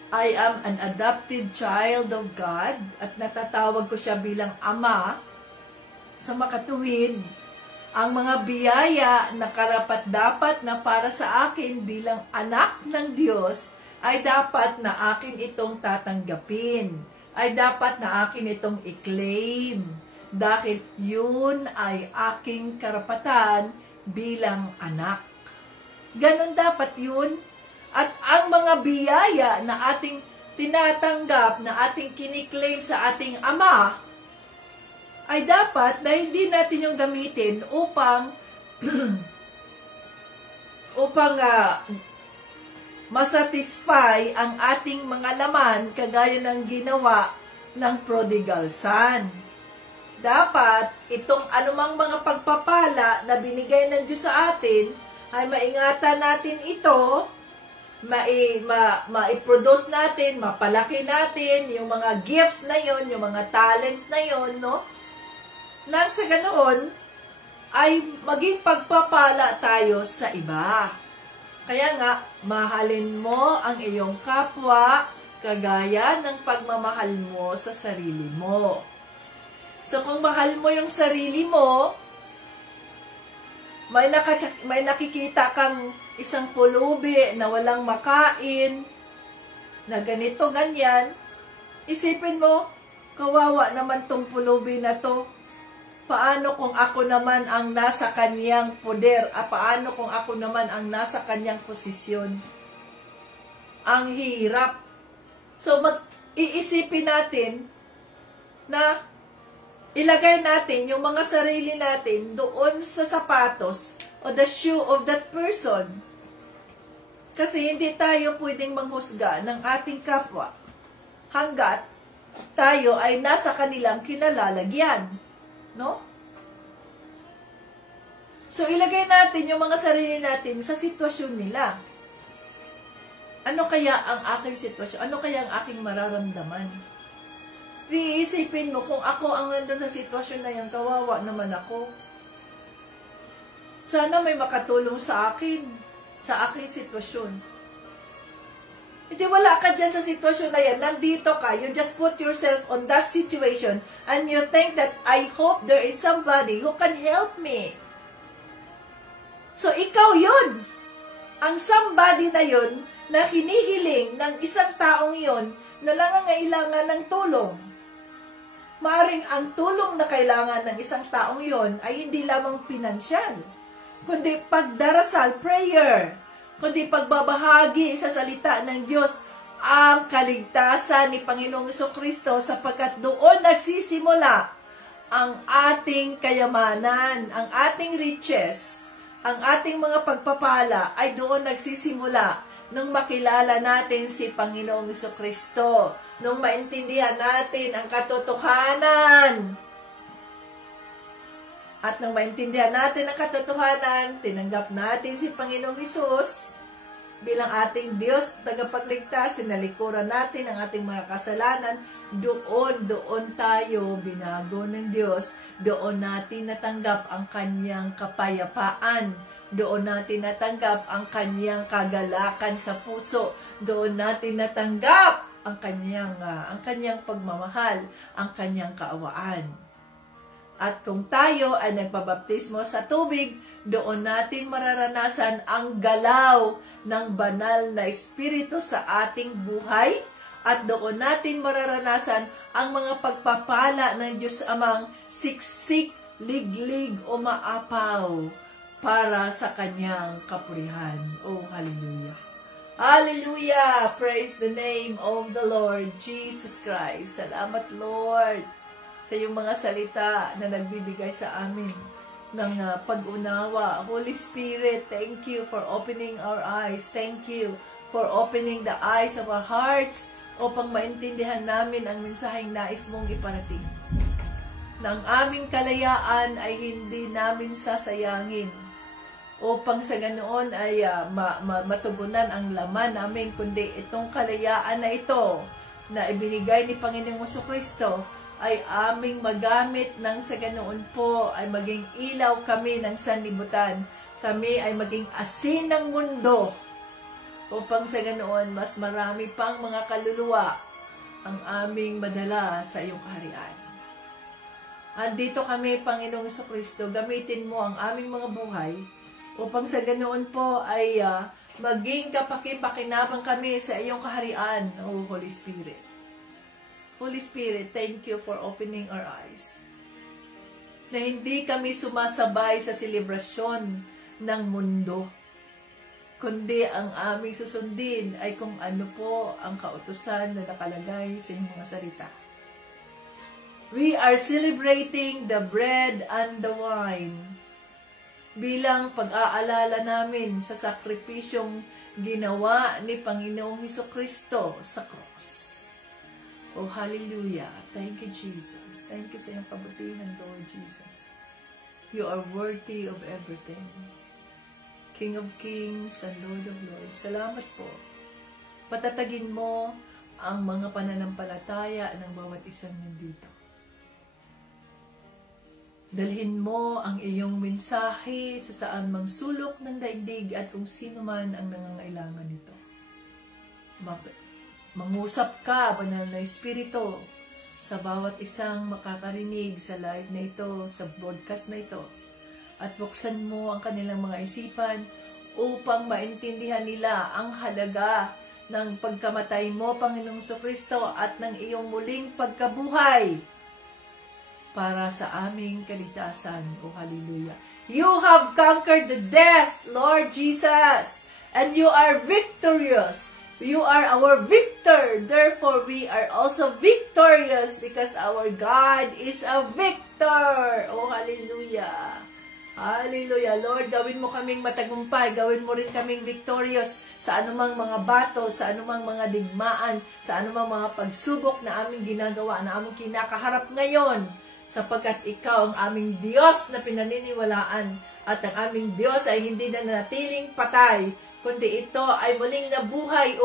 I am an adopted child of God, at natatawag ko siya bilang ama. Sa makatuwid, ang mga biyaya na karapat-dapat na para sa akin bilang anak ng Diyos ay dapat na akin itong tatanggapin, ay dapat na akin itong i-claim, dahil yun ay aking karapatan bilang anak. Ganon dapat yun. At ang mga biyaya na ating tinatanggap, na ating kiniklaim sa ating Ama, ay dapat na hindi natin yung gamitin upang masatisfy ang ating mga laman kagaya ng ginawa ng prodigal son. Dapat itong anumang mga pagpapala na binigay ng Diyos sa atin ay maingatan natin ito, ma-produce natin, mapalaki natin yung mga gifts na yon, yung mga talents na yon, no? Nang sa ganoon ay maging pagpapala tayo sa iba. Kaya nga, mahalin mo ang iyong kapwa kagaya ng pagmamahal mo sa sarili mo. So kung mahal mo yung sarili mo, may nakikita kang isang pulubi na walang makain, na ganito, ganyan, isipin mo, kawawa naman tong pulubi na to. Paano kung ako naman ang nasa kanyang poder? Paano kung ako naman ang nasa kanyang posisyon? Ang hirap. So, iisipin natin na ilagay natin yung mga sarili natin doon sa sapatos o the shoe of that person. Kasi hindi tayo pwedeng manghusga ng ating kapwa hanggat tayo ay nasa kanilang kinalalagyan. No? So, ilagay natin yung mga sarili natin sa sitwasyon nila. Ano kaya ang aking sitwasyon? Ano kaya ang aking mararamdaman? Iisipin mo, kung ako ang nandun sa sitwasyon na yan, kawawa naman ako. Sana may makatulong sa akin, sa aking sitwasyon. Hindi, wala ka dyan sa sitwasyon na yan, nandito ka, you just put yourself on that situation, and you think that, I hope there is somebody who can help me. So, ikaw yun. Ang somebody na yun, na hinihiling ng isang taong yun, na nangangailangan ng tulong. Maaring ang tulong na kailangan ng isang taong yon ay hindi lamang pinansyal, kundi pagdarasal, prayer, kundi pagbabahagi sa salita ng Diyos, ang kaligtasan ni Panginoong Jesucristo, sapagkat doon nagsisimula ang ating kayamanan, ang ating riches, ang ating mga pagpapala ay doon nagsisimula nung makilala natin si Panginoong Jesucristo, nung maintindihan natin ang katotohanan. At nung maintindihan natin ang katotohanan, tinanggap natin si Panginoong Hesus bilang ating Diyos, tagapagligtas, tinalikuran natin ang ating mga kasalanan, doon tayo binago ng Diyos, doon natin natanggap ang kanyang kapayapaan, doon natin natanggap ang kanyang kagalakan sa puso, doon natin natanggap ang kanyang pagmamahal, ang kanyang kaawaan. At kung tayo ay nagpabaptismo sa tubig, doon natin mararanasan ang galaw ng banal na Espiritu sa ating buhay, at doon natin mararanasan ang mga pagpapala ng Diyos Amang siksik, liglig o maapaw para sa kanyang kapurihan. Oh, hallelujah! Hallelujah! Praise the name of the Lord Jesus Christ. Salamat, Lord, sa iyong mga salita na nagbibigay sa amin ng pag-unawa. Holy Spirit, thank you for opening our eyes. Thank you for opening the eyes of our hearts upang maintindihan namin ang mensaheng nais mong iparating. Na ang aming kalayaan ay hindi namin sasayangin upang sa ganoon ay matugunan ang laman namin, kundi itong kalayaan na ito na ibinigay ni Panginoong Jesucristo ay aming magamit nang sa ganoon po ay maging ilaw kami ng sanlibutan. Kami ay maging asin ng mundo upang sa ganoon mas marami pang mga kaluluwa ang aming madala sa iyong kaharian. Andito kami, Panginoong Jesucristo, gamitin mo ang aming mga buhay upang sa ganoon po ay maging kapaki-pakinabang kami sa iyong kaharian, O Holy Spirit. Holy Spirit, thank you for opening our eyes. Na hindi kami sumasabay sa selebrasyon ng mundo, kundi ang aming susundin ay kung ano po ang kautusan na nakalagay sa iyong mga salita. We are celebrating the bread and the wine bilang pag-aalala namin sa sakripisyong ginawa ni Panginoong Jesucristo sa cross. Oh, hallelujah. Thank you, Jesus. Thank you sa iyong kabutihan, Lord Jesus. You are worthy of everything. King of Kings and Lord of Lords. Salamat po. Patatagin mo ang mga pananampalataya ng bawat isang nandito. Dalhin mo ang iyong mensahe sa saan mang sulok ng daigdig at kung sino man ang nangangailangan nito. Mangusap ka, Banal na Espiritu, sa bawat isang makakarinig sa live na ito, sa broadcast na ito. At buksan mo ang kanilang mga isipan upang maintindihan nila ang halaga ng pagkamatay mo, Panginoong Jesucristo, at ng iyong muling pagkabuhay para sa aming kaligtasan. O hallelujah. You have conquered the death, Lord Jesus, and you are victorious. You are our victor. Therefore, we are also victorious because our God is a victor. Oh, hallelujah. Hallelujah. Lord, gawin mo kaming matagumpay. Gawin mo rin kaming victorious sa anumang mga bato, sa anumang mga digmaan, sa anumang mga pagsubok na aming ginagawa, na aming kinakaharap ngayon. Sapagkat ikaw ang aming Diyos na pinaniniwalaan at ang aming Diyos ay hindi na natiling patay, kundi ito ay muling nabuhay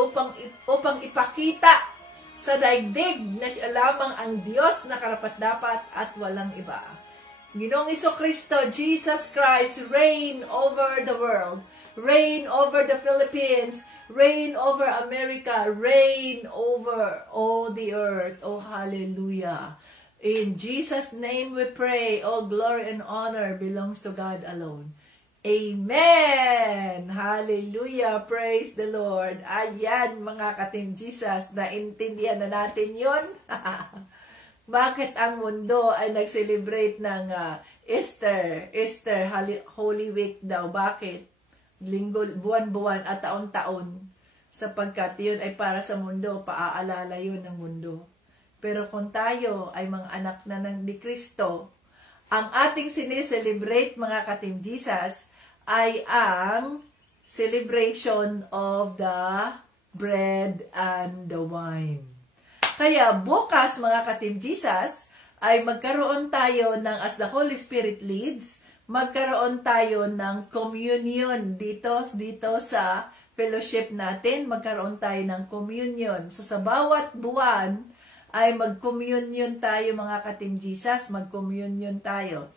upang ipakita sa daigdig na siya lamang ang Diyos na karapat-dapat at walang iba. Ginoong Jesucristo, Jesus Christ, reign over the world, reign over the Philippines, reign over America, reign over all the earth. Oh, hallelujah. In Jesus' name we pray. All glory and honor belongs to God alone. Amen! Hallelujah! Praise the Lord! Ayan, mga ka-Team Jesus, naintindihan na natin yun. Bakit ang mundo ay nag-celebrate ng Easter Holy Week daw? Bakit? Linggo, buwan-buwan at taon-taon. Sapagkat yun ay para sa mundo, paaalala yun ng mundo. Pero kung tayo ay mga anak na ni Kristo, ang ating sineselebrate, mga ka-Team Jesus, ay ang celebration of the bread and the wine. Kaya bukas, mga ka-Team Jesus, ay magkaroon tayo ng, as the Holy Spirit leads, magkaroon tayo ng communion dito sa fellowship natin. Magkaroon tayo ng communion. So sa bawat buwan ay mag-communion tayo, mga ka-Team Jesus, mag-communion tayo.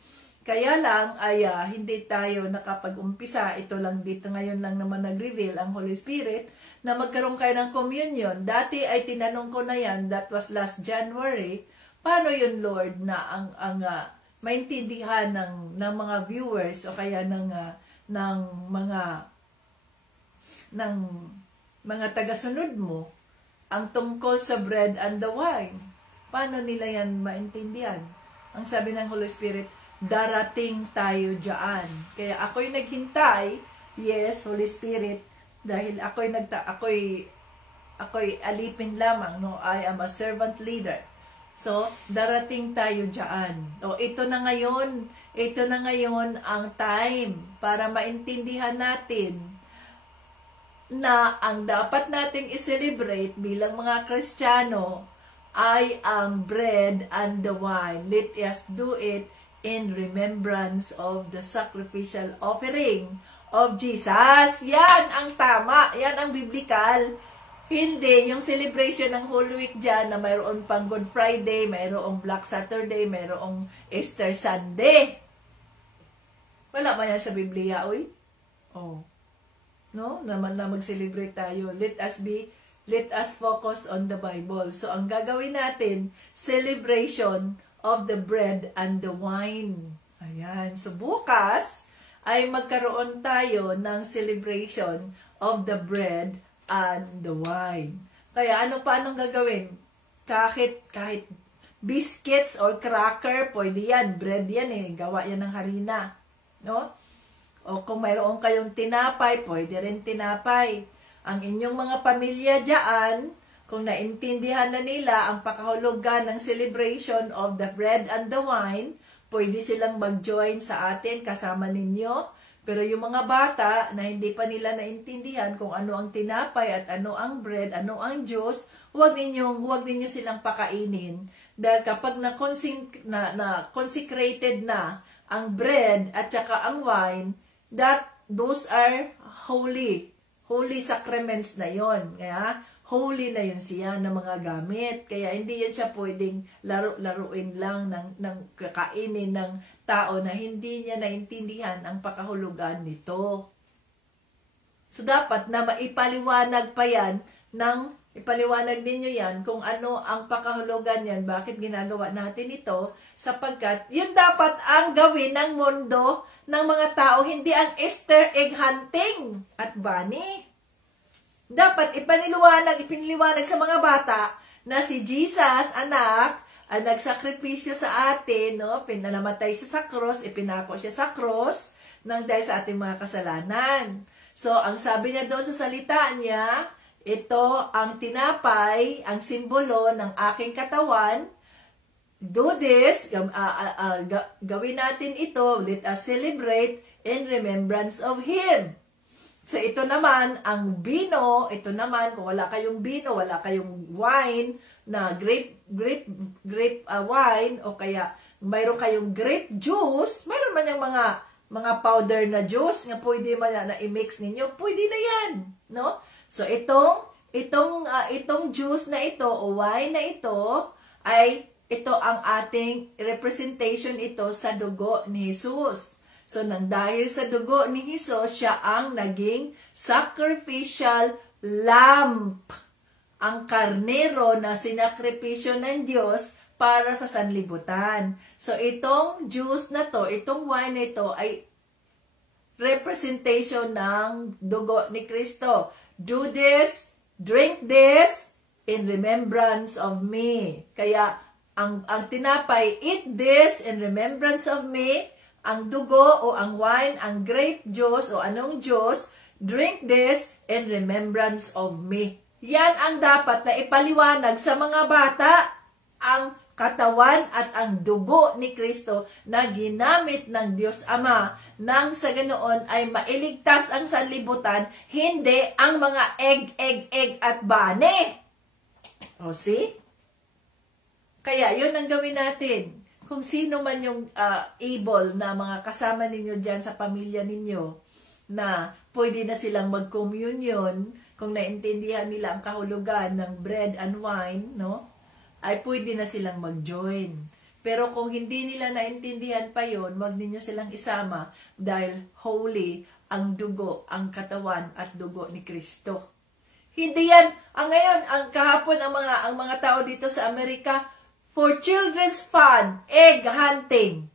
Kaya lang ay hindi tayo nakapag-umpisa. Ito lang dito ngayon lang naman nag-reveal ang Holy Spirit na magkaroon kayo ng communion. Dati ay tinanong ko na yan, that was last January. Paano yun, Lord, na ang maintindihan ng mga viewers o kaya ng mga tagasunod mo ang tungkol sa bread and the wine? Paano nila yan maintindihan? Ang sabi ng Holy Spirit, darating tayo dyan. Kaya ako'y naghintay, yes, Holy Spirit, dahil ako'y alipin lamang, no? I am a servant leader. So, darating tayo dyan. O, ito na ngayon ang time para maintindihan natin na ang dapat nating i-celebrate bilang mga Kristiyano ay ang bread and the wine. Let us do it in remembrance of the sacrificial offering of Jesus. Yan ang tama. Yan ang biblical. Hindi yung celebration ng Holy Week dyan na mayroon pang Good Friday, mayroong Black Saturday, mayroong Easter Sunday. Wala ba yan sa Biblia, oy? Oh. No? Naman na mag-celebrate tayo. Let us focus on the Bible. So, ang gagawin natin, celebration of the bread and the wine. Ayan. So, bukas ay magkaroon tayo ng celebration of the bread and the wine. Kaya anong gagawin? Kahit biscuits or cracker, pwede yan. Bread yan eh. Gawa yan ng harina. No? O kung mayroon kayong tinapay, pwede rin tinapay. Ang inyong mga pamilya dyan, kung naintindihan na nila ang pakahulugan ng celebration of the bread and the wine, pwede silang mag-join sa atin, kasama ninyo. Pero yung mga bata na hindi pa nila naintindihan kung ano ang tinapay at ano ang bread, ano ang juice, huwag ninyo silang pakainin. Dahil kapag consecrated na ang bread at saka ang wine, those are holy. Holy sacraments na yon. Kaya, holy na yun siya ng mga gamit. Kaya, hindi yan siya pwedeng laruin lang ng kakainin ng tao na hindi niya naintindihan ang pakahulugan nito. So, dapat na maipaliwanag pa yan ipaliwanag ninyo yan kung ano ang pakahulugan yan, bakit ginagawa natin ito, sapagkat yun dapat ang gawin ng mundo ng mga tao, hindi ang Easter egg hunting at bunny. Dapat ipiniliwanag sa mga bata na si Jesus, anak, ang nagsakripisyo sa atin, no? Pinanamatay siya sa cross, ipinako siya sa cross nang dahil sa ating mga kasalanan. So, ang sabi niya doon sa salita niya, ito ang tinapay, ang simbolo ng aking katawan. Do this, gawin natin ito, let us celebrate in remembrance of Him. So ito naman, ang bino, ito naman, kung wala kayong bino, wala kayong wine, na grape wine, o kaya mayroon kayong grape juice, mayroon man yung mga powder na juice, nga pwede man na i-mix ninyo, pwede na yan, no? So itong juice na ito, o wine na ito, ay ito ang ating representation ito sa dugo ni Jesus. So, nang dahil sa dugo ni Jesus, siya ang naging sacrificial lamb. Ang karnero na sinakripisyo ng Diyos para sa sanlibutan. So, itong juice na to, itong wine na ito ay representation ng dugo ni Kristo. Do this, drink this, in remembrance of me. Kaya, ang tinapay, eat this in remembrance of me. Ang dugo o ang wine, ang grape juice o anong juice, drink this in remembrance of me. Yan ang dapat na ipaliwanag sa mga bata, ang katawan at ang dugo ni Kristo na ginamit ng Diyos Ama nang sa ganoon ay mailigtas ang sanlibutan, hindi ang mga egg at bane. O see? Kaya yun ang gawin natin. Kung sino man yung able na mga kasama ninyo dyan sa pamilya ninyo na pwede na silang mag-communion, kung naintindihan nila ang kahulugan ng bread and wine, no? Ay pwede na silang mag-join. Pero kung hindi nila naintindihan pa yon, wag ninyo silang isama dahil holy ang dugo, ang katawan at dugo ni Kristo. Hindi yan, ngayon, kahapon ang mga tao dito sa Amerika, for children's fun, egg hunting.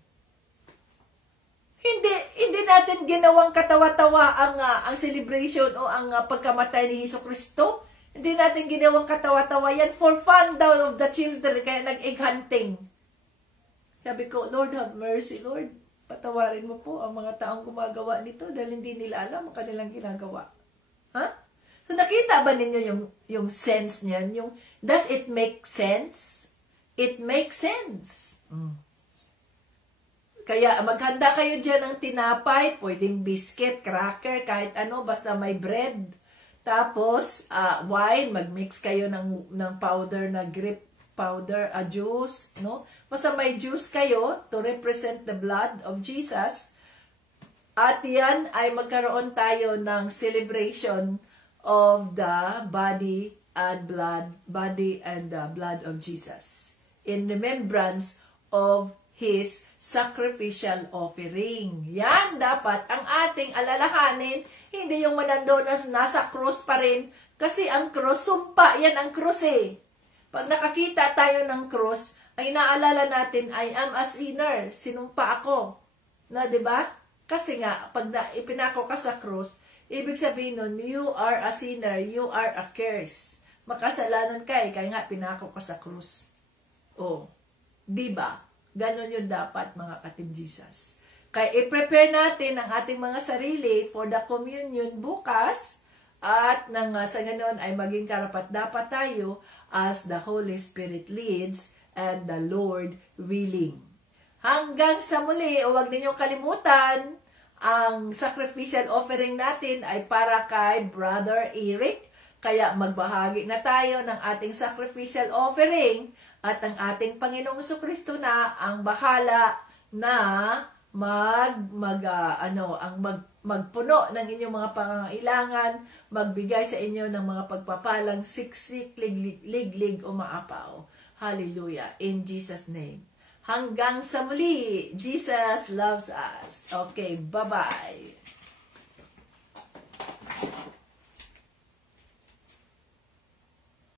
Hindi natin ginawang katawa-tawa ang celebration o ang pagkamatay ni Jesucristo. Hindi natin ginawang katawa-tawa yan for fun daw of the children, kaya nag-egg hunting. Sabi ko, Lord have mercy, Lord. Patawarin mo po ang mga taong gumagawa nito dahil hindi nila alam ang kanilang ginagawa. Ha? So nakita ba ninyo yung sense niyan? Does it make sense? It makes sense. Kaya maghanda kayo dyan ng tinapay, pwedeng biscuit, cracker, kahit ano, basta may bread. Tapos, wine, mag-mix kayo ng powder na grape powder, juice, no? Basta may juice kayo to represent the blood of Jesus. At yan ay magkaroon tayo ng celebration of the body and the blood of Jesus in remembrance of His sacrificial offering. Yan dapat ang ating alalahanin, hindi yung manando na nasa cross pa rin, kasi ang cross, sumpa, yan ang cross eh. Pag nakakita tayo ng cross, ay naalala natin, I am a sinner, sinumpa ako. Na, diba? Kasi nga, pag ipinako ka sa cross, ibig sabihin nun, you are a sinner, you are a curse. Makasalanan ka eh, kaya nga pinako ka sa cross. Oh, diba? Ganon yun dapat, mga ka-Team Jesus. Kaya i-prepare natin ang ating mga sarili for the communion bukas, at sa ganon ay maging karapat-dapat tayo as the Holy Spirit leads and the Lord willing. Hanggang sa muli, huwag ninyong kalimutan, ang sacrificial offering natin ay para kay Brother Eric. Kaya magbahagi na tayo ng ating sacrificial offering at ang ating Panginoong Jesucristo na ang bahala na magpuno ng inyong mga pangangailangan, magbigay sa inyo ng mga pagpapalang siksik, liglig o maapaw. Hallelujah. In Jesus' name. Hanggang sa muli. Jesus loves us. Okay, bye-bye.